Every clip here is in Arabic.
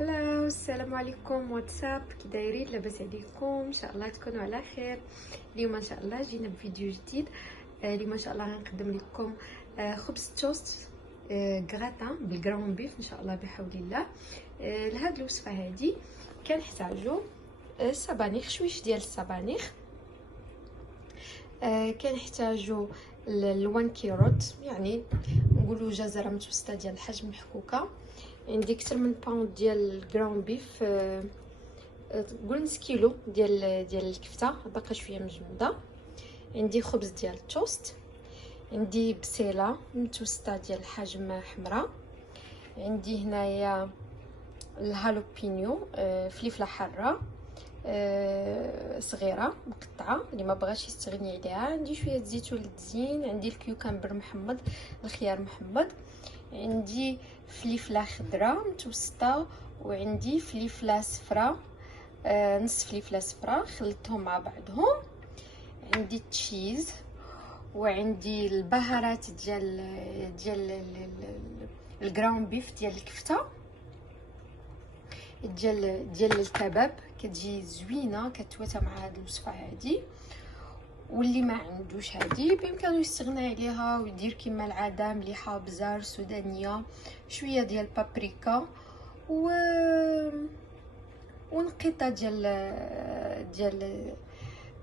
هلا السلام عليكم واتساب، كي دايرين؟ لاباس عليكم؟ ان شاء الله تكونوا على خير. اليوم ان شاء الله جينا بفيديو جديد. اليوم ان شاء الله غنقدم لكم خبز توست غراتان بالجرون بيف ان شاء الله بحول الله. لهاد الوصفه هذه كنحتاجوا السبانخ، شويش ديال السبانخ. كنحتاجوا ال1 كيروت، يعني نقولوا جزره متوسطه ديال الحجم محكوكه. عندي اكثر من باوند ديال الجراوند بيف، قول نص كيلو ديال الكفته باقا شويه مجمده. عندي خبز ديال التوست، عندي بسيله متوسطه ديال الحجم حمراء، عندي هنايا الهالوبينيو فلفله حاره صغيره مقطعه اللي ما بغاش يستغني عليها. عندي شويه زيتون للتزيين، عندي الكيوكمبر محمض، الخيار محمض، عندي فلفله خضراء متوسطه، وعندي فلفله صفراء نص فلفله صفراء خلطتهم مع بعضهم. عندي التشيز، وعندي البهارات ديال الجراون بيف ديال الكفته، ديال الكباب كتجي زوينه كتواتى مع هذه الوصفه هذه. واللي ما عندوش هذه بامكانه يستغنى عليها ويدير كما العاده مليحه، بزار سودانيه، شويه ديال بابريكا ونقيطه ديال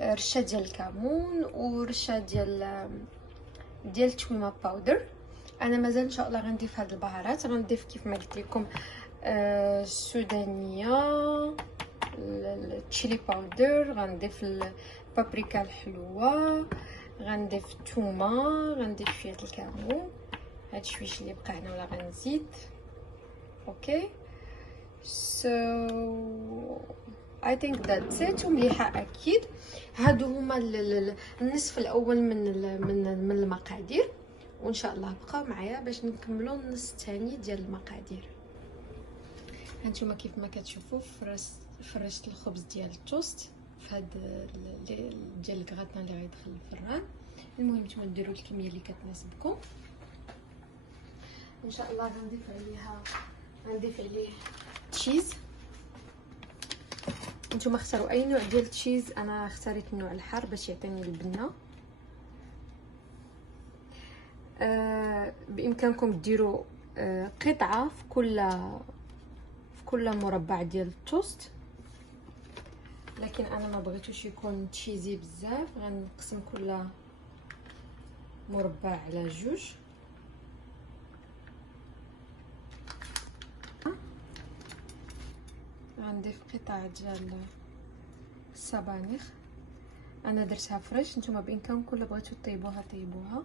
رشه ديال الكمون ورشه ديال التويمه باودر. انا مازال ان شاء الله غنضيف هاد البهارات، غنضيف كيف ما قلت لكم السودانيه، التشيلي باودر، غنضيف البابريكا الحلوه، غنضيف الثومه، غنضيف شويه الكمون. هاد شويش اللي بقى هنا ولا غنزيد. اوكي so I think that's it. ومليحه اكيد. هادو هما النصف الاول من المقادير، وان شاء الله بقاو معايا باش نكملوا النص الثاني ديال المقادير. هانتوما كيف ما كتشوفوا فرشت الخبز ديال التوست في هاد ديال الكغاتان اللي غيدخل الفران. المهم نتوما ديروا الكميه اللي كتناسبكم. ان شاء الله غنضيف عليه تشيز. نتوما اختاروا اي نوع ديال التشيز، انا اختاريت النوع الحار باش يعطيني البنه. بامكانكم ديروا قطعه في كل مربع ديال التوست، لكن انا ما بغيتوش يكون تشيزي بزاف. غنقسم كل مربع على جوج. غنضيف قطع ديال السبانخ، انا درتها فريش. نتوما بامكانكم الا بغيتو طيبوها طيبوها،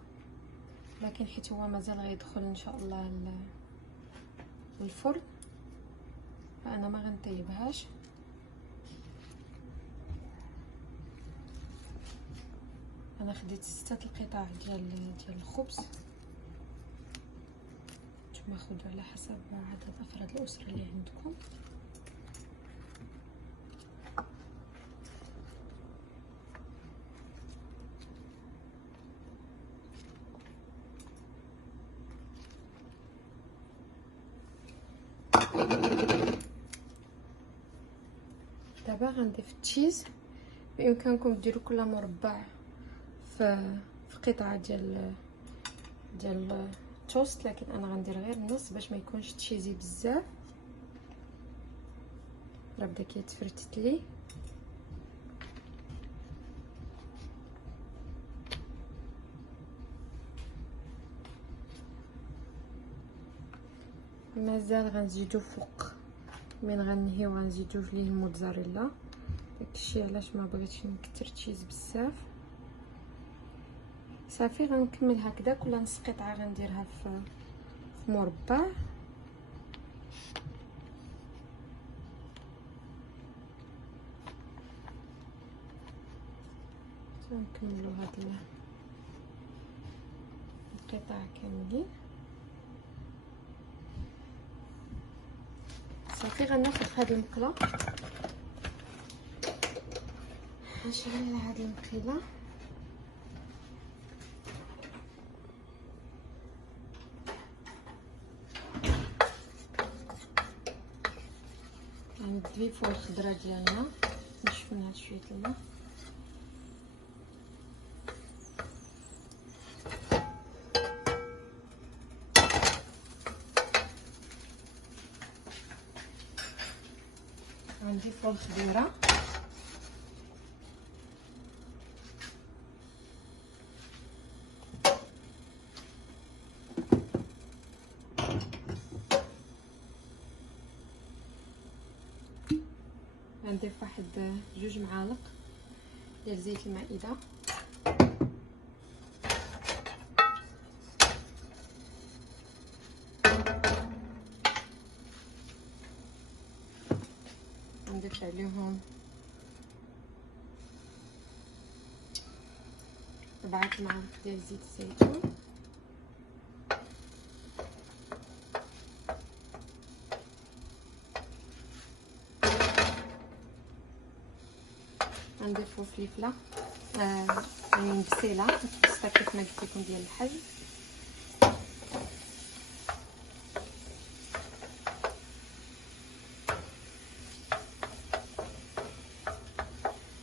لكن حيت هو مازال غيدخل ان شاء الله الفرن فانا ما غنطيبهاش. انا خديت 6 القطع ديال الخبز. نتوما خذوا على حسب عدد افراد الاسره اللي عندكم. دابا غنضيف التشيز. بامكانكم ديروا كل مربع في قطعه ديال التوست، لكن انا غندير غير النص باش ما يكونش تشيزي بزاف. راه بدا كيتفرتت لي. مازال غنزيدو فوق من غنهيو غنزيدو فيه الموتزاريلا. داكشي علاش ما بغيتش نكثر تشيز بزاف. صافي غنكمل هكذا، كل نص قطعه غنديرها في مربع. غنكملوا هاد القطع كاملين. صافي غناخذ هاد المقله، غنشعل هاد المقله. نضيفو الخضره ديالنا، نشفو لها شويه الماء. غنضيفو الخضيره، غنضيف واحد 2 معالق ديال زيت المائده، نضيف عليهم 4 معالق ديال زيت الزيتون، غنضيفو فلفله يعني بسيله متوسطه كيف ما قلت لكم ديال الحجم،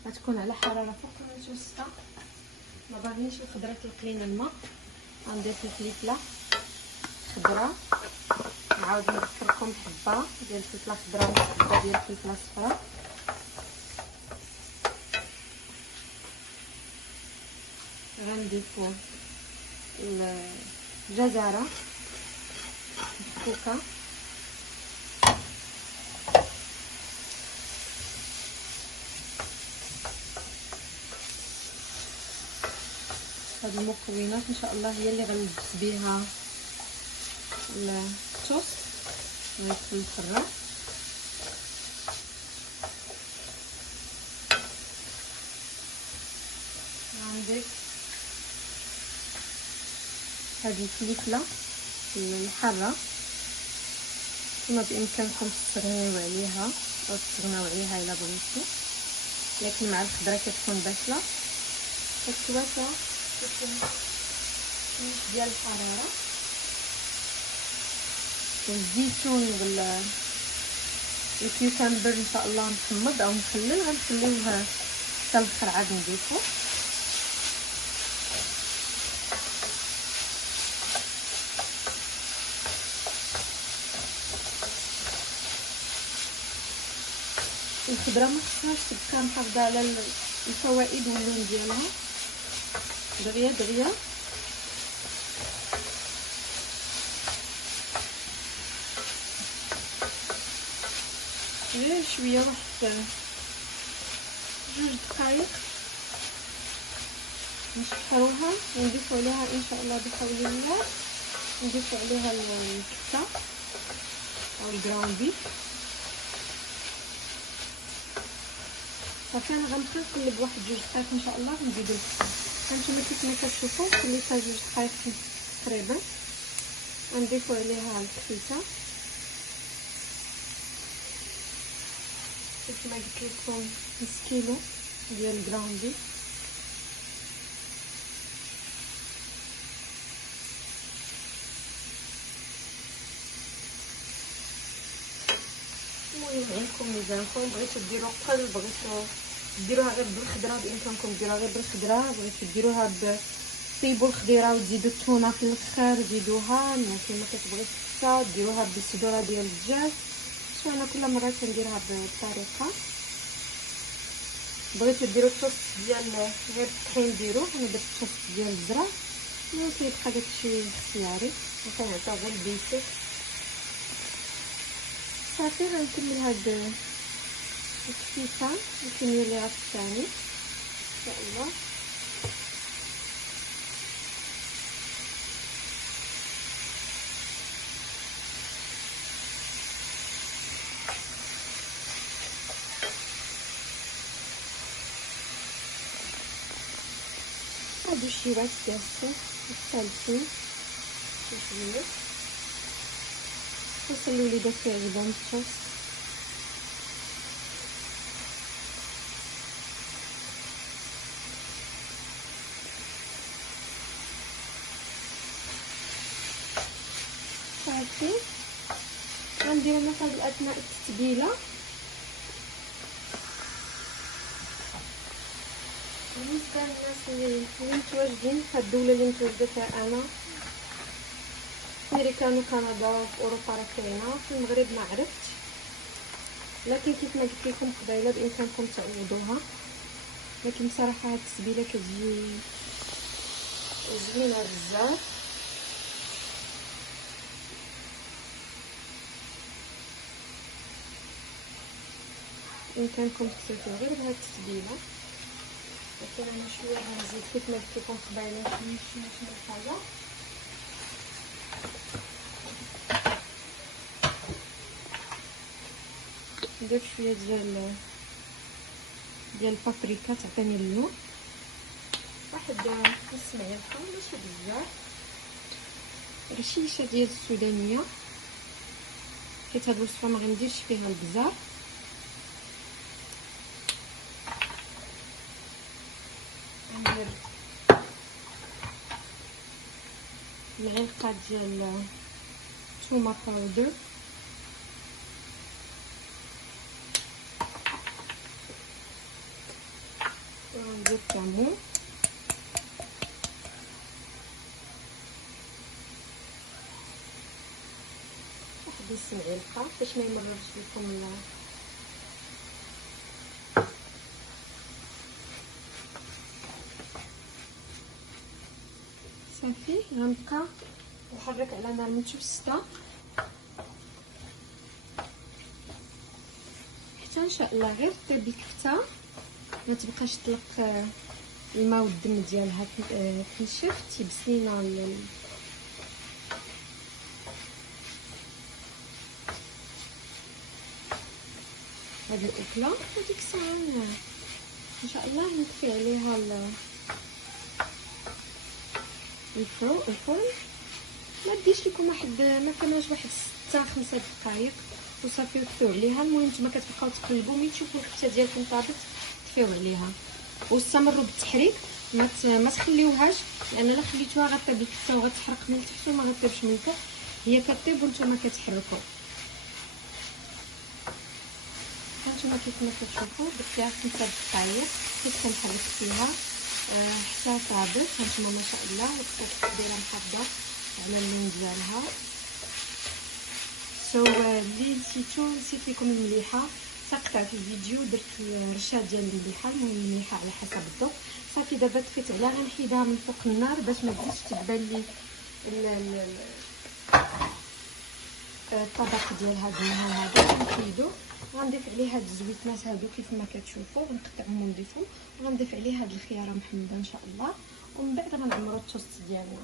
غتكون على حراره فوق المتوسطه. ما باغينش الخضره تلق لينا الماء، غنضيف الفلفله خضراء، نعاود نذكركم حبه ديال الفلفله خضراء وحبه ديال الفلفله صفراء، غنضيفو الجزره مفكوكه، هاد المكونات ان شاء الله هي اللي غنلبس بها التوست ويدخل الفران. غنضيف هاد الفلفله الحاره، كما بامكانكم تستغنيو عليها او تستغناو عليها الا بغيتو، لكن مع الخضره كتكون باسله كتواسى ديال الحراره. والزيتون والكيوكمبر ان شاء الله محمض او مخلل غنخليوه حتى الاخر عاد نضيفو. الخضره ما خصهاش تبقى محافظه على الفوائد واللون ديالها، دغيا دغيا غير شويه، واحد 2 دقائق نشحروها ونضيفو عليها ان شاء الله بحول الله، نضيفو عليها الكبسه او الجراوند بيف. صافي انا غنبقى نقلب واحد 2 دقائق ان شاء الله ونزيدو الكبسه. هانتوما كيف ما كتشوفوا خليتها 2 دقائق تقريبا، غنضيفو عليها الكبسه كيف ما قلت لكم نص كيلو ديال الجراوند بيف. المهم عندكم ميزانكم، بغيتو ديروا قل بغيتو ديروها غير بالخضره بامكانكم ديروها غير بالخضره، بغيتو ديروها طيبوا الخضيره وتزيدوا التونه في الاخر زيدوها، ممكن ما كتبغيش الكبسه ديروها بالصدوره ديال الدجاج. شو انا كل مره كنديرها بالطريقه. بغيتو ديروا التوست ديال غير الطحين ديروه، انا درت التوست ديال الزرع، ممكن يبقى داكشي اختياري، كنعطيو غير البيسك. صافي غنكمل هاد الكفيفه الكميه اللي غتستعمل ان شاء الله. هادو الشيبات جاهزين مختلفين شويه، خاص الوليدات كيعجبهم التوست. صافي غنديرو مثلا اثناء التتبيله بالنسبه للناس اللي متواجدين في الدوله اللي متواجده فيها انا، في امريكا وكندا وفي اوروبا راه كاينه، في المغرب ما عرفتش، لكن كيف ما قلت لكم قبيله بامكانكم تعوضوها. لكن بصراحه هاد التتبيله كتجي زوينه بزاف. بامكانكم تكتفوا غير بهاد التتبيله، لكن انا شويه غنزيد كيف ما قلت لكم قبيله شويه من الحاجه. ندير شويه ديال البابريكا تعطيني اللون، واحد نص معلقه ماشي بزاف، رشيشه ديال السودانيه، حيت هاد الوصفه ما غنديرش فيها بزاف. ندير معلقه ديال تومه باودر، وندير كمون، واحد نص معلقه باش ما يمررش لكم صافي. غنبقى نحرك على نار متوسطه حتى ان شاء الله غير طيب الكفته ما تبقاش تطلق الماء والدم ديالها تنشف، تيبس لينا هاد الاكله. وديك الساعه ان شاء الله نطفي عليها الفرن. ما ديش لكم واحد ما كملش واحد 6-5 دقائق وصافي وطفيو عليها. المهم نتوما كتبقاو تقلبوا، ملي تشوفوا الكفته ديالكم طابت طفيو عليها واستمروا بالتحريك. ما تخليوهاش، لان الا خليتوها غطيب الكفته وغتحرق من التحت وما غطيبش من الفوق، هي كطيب وانتوما كتحركوا. هانتوما كيف ما كتشوفوا درت فيها 5 دقائق حيت كنحرك فيها حتى طابت. هانتوما ما شاء الله التتبيله محافظه على اللون ديالها. اللي نسيت لكم المليحه، سقطها في الفيديو، درت رشه ديال المليحه، المهم المليحه على حسب الذوق. صافي دابا طفيت عليها، غنحيدها من فوق النار باش ما تزيدش تبان لي الطبق ديال هاد النهار هذا. غنحيدو وغنضيف عليه هاد الزويتنات هادو كيف ما كتشوفوا، غنقطعهم ونضيفهم، وغنضيف عليه هاد الخياره محمده ان شاء الله، ومن بعد غنعمرو التوست ديالنا.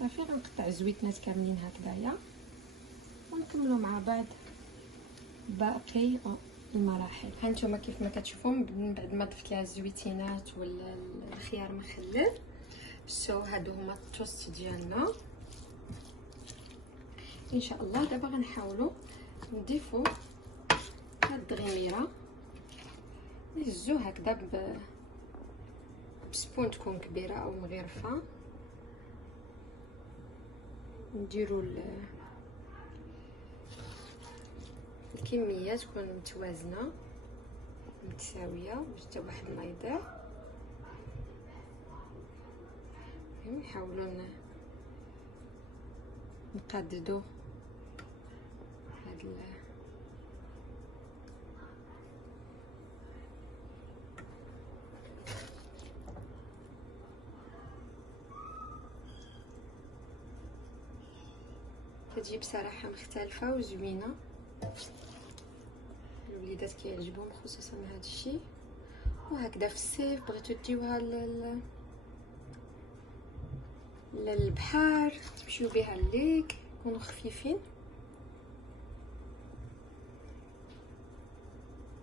صافي غنقطع الزويتنات كاملين هكذايا ونكملوا مع بعض باقي المراحل. هانتوما كيف ما كتشوفوا من بعد ما ضفت لها الزويتينات والخيار مخلل، هادو هما التوست ديالنا ان شاء الله. دابا غنحاولوا نضيفوا هاد الدغيميره، نهزو هكذا بسبون تكون كبيره او مغرفه، نديروا الكميه تكون متوازنه متساويه باش حتى واحد ما يضيع. نحاولوا نقاددوا هاد كتجي بصراحه مختلفه وزوينه. الوليدات كيعجبهم خصوصا هذا الشيء. وهكذا في الصيف بغيتو ديوها للبحر، تمشيو بها الليك، يكونوا خفيفين.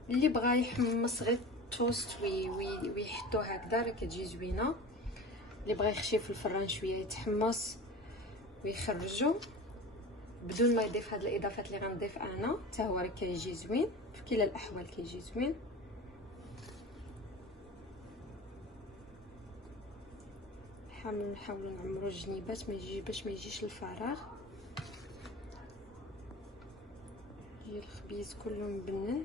اللي بغى يحمص غير التوست ويحطوه هكذا راه كتجي زوينه. اللي بغى يخشي في الفران شويه يتحمص ويخرجو بدون ما يضيف هاد الاضافات اللي غنضيف انا، حتى هو راه كيجي زوين في كلا الاحوال، كيجي زوين. نحاولوا نعمروا الجنيبات باش ما يجيش الفراغ، يجي الخبيز كله مبنن.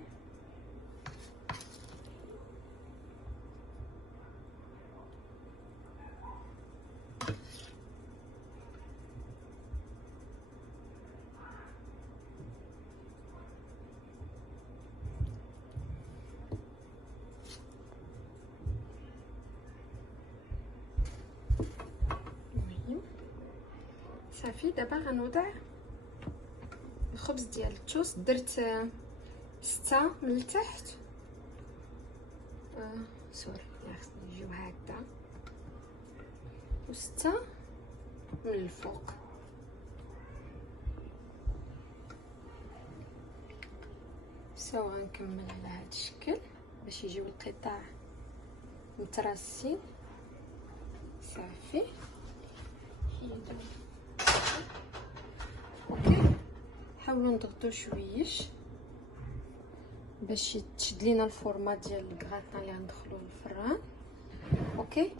صافي دابا غنوضع الخبز ديال التوست. درت 6 من التحت، سوري خصني يجيو هكذا، و6 من الفوق. سوا غنكمل على هذا الشكل باش يجيو القطع متراصين. صافي اوكي، حاولوا نضغطوا شويش باش تشد لينا الفورمه ديال الكغاتان اللي غندخلوه للفران. اوكي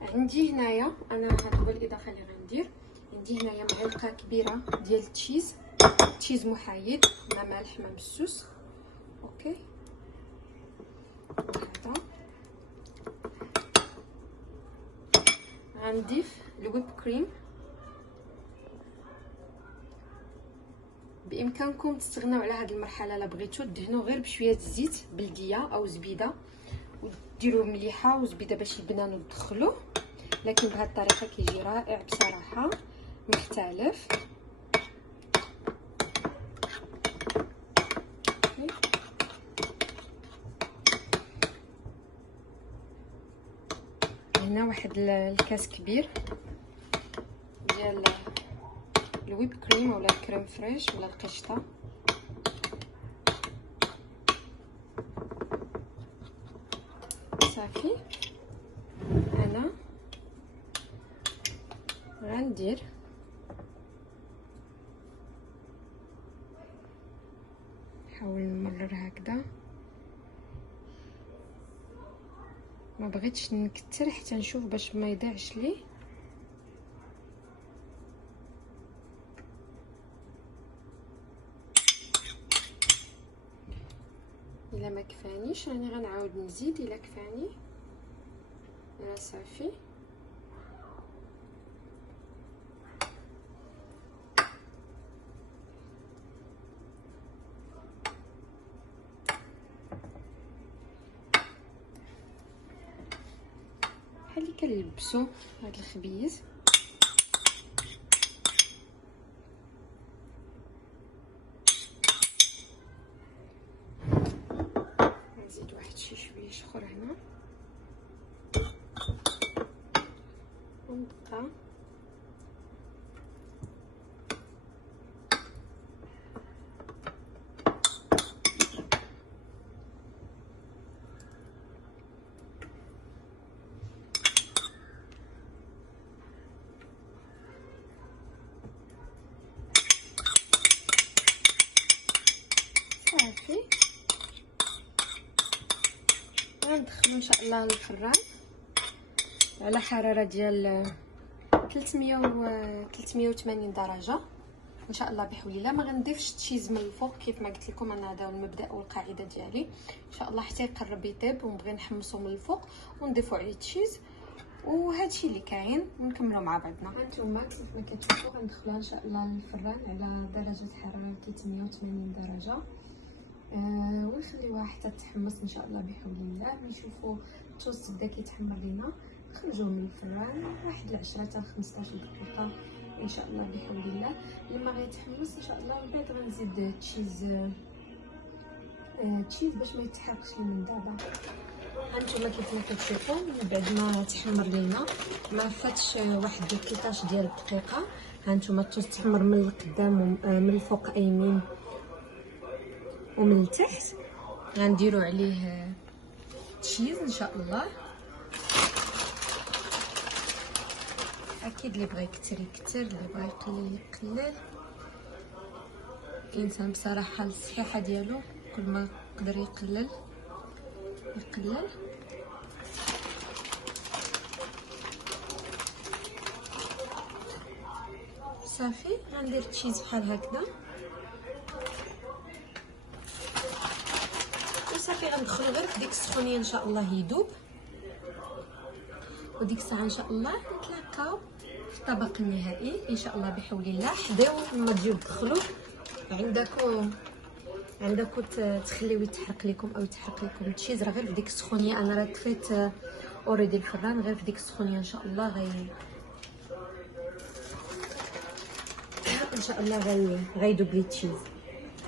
عندي هنايا انا هاد هو الاضافه اللي غندير. عندي هنايا معلقه كبيره ديال التشيز محايد، ما مالح ما مسوس. اوكي هذا غنضيف الويب كريم. بامكانكم تستغناو على هذه المرحله الا بغيتو، دهنوا غير بشويه الزيت بلديه او زبيده وديروه مليحه وزبيده باش يبنان وتدخلوه، لكن بهذه الطريقه كيجي رائع بصراحه، مختلف. هنا واحد الكاس كبير ديال الويب كريم ولا الكريم فريش ولا القشطه. صافي انا غندير نحاول نمرر هكذا، ما بغيتش نكتر حتى نشوف باش ما يضيعش لي. الا ما كفانيش راني غنعاود نزيد الا كفاني. صافي بحال اللي كنلبسو هاد الخبيز. نزيد واحد شويش اخر هنا ونبقى صافي غندخلو ان شاء الله للفران على حراره ديال 380 درجه ان شاء الله بحول الله. ما غنضيفش التشيز من الفوق كيف ما قلت لكم، انا هذا المبدا والقاعده ديالي ان شاء الله حتى يقرب يطيب ونبغي نحمصو من الفوق ونضيفوا عليه التشيز. وهادشي اللي كاين ونكملوا مع بعضنا. هانتوما كيف ما كتشوفوا غندخلوها ان شاء الله للفران على درجه حراره 380 درجه، ونخليوها حتى تحمص ان شاء الله بحول الله. نشوفوا التوست بدا كيتحمر لينا، نخرجوه من الفران واحد 10 حتى 15 دقيقه ان شاء الله بحول الله. لما غيتحمص ان شاء الله من بعد غنزيد التشيز باش ما يتحرقش لي من دابا. هانتوما كيف ما كتشوفوا من بعد ما تحمر لينا ما فاتش واحد 13 ديال الدقيقه. هانتوما التوست تحمر من القدام ومن الفوق ايمين ومن التحت. غنديروا عليه تشيز ان شاء الله. اكيد اللي بغى يكتر يكتر، اللي بغى يقلل يقلل. الانسان بصراحه الصحيحه ديالو كل ما يقدر يقلل يقلل. صافي غندير تشيز بحال هكذا وصافي. غندخلو غير في ديك السخونيه ان شاء الله يذوب، وديك الساعه ان شاء الله نتلاقاو في الطبق النهائي ان شاء الله بحول الله. حضيو لما تجيو تدخلوا عندكم تخليوه يتحرق لكم او يتحرق لكم التشيز، راه غير في ديك السخونيه. انا راه طفيت اوريدي الفران، غير في ديك السخونيه ان شاء الله ان شاء الله غيذوب لي التشيز.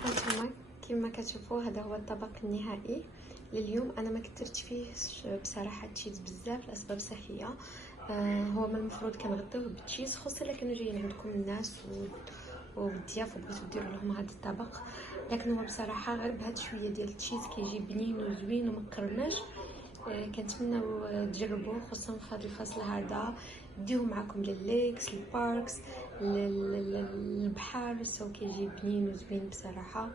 هانتوما كما كتشوفوا هذا هو الطبق النهائي لليوم. انا ما كثرتش فيه بصراحه التشيز بزاف لاسباب صحيه. هو من المفروض كنغداوه بالتشيز، خصوصا الا كانوا جايين عندكم الناس والضياف وبغيتو ديروا لهم هذا الطبق، لكن هو بصراحه غير بهذا شويه ديال التشيز كيجي بنين وزوين ومقرمش. كنتمناو تجربوه خصوصا في هذا الفصل هذا، ديوه معكم للليكس للباركس للبحر، سو كيجي بنين وزوين بصراحه.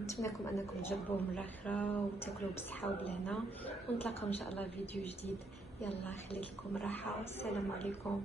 نتمنىكم انكم تجربوه مره اخرى وتاكلوه بالصحه وبالهنا، ونتلاقاو ان شاء الله في فيديو جديد. يلا خليت لكم راحه والسلام عليكم.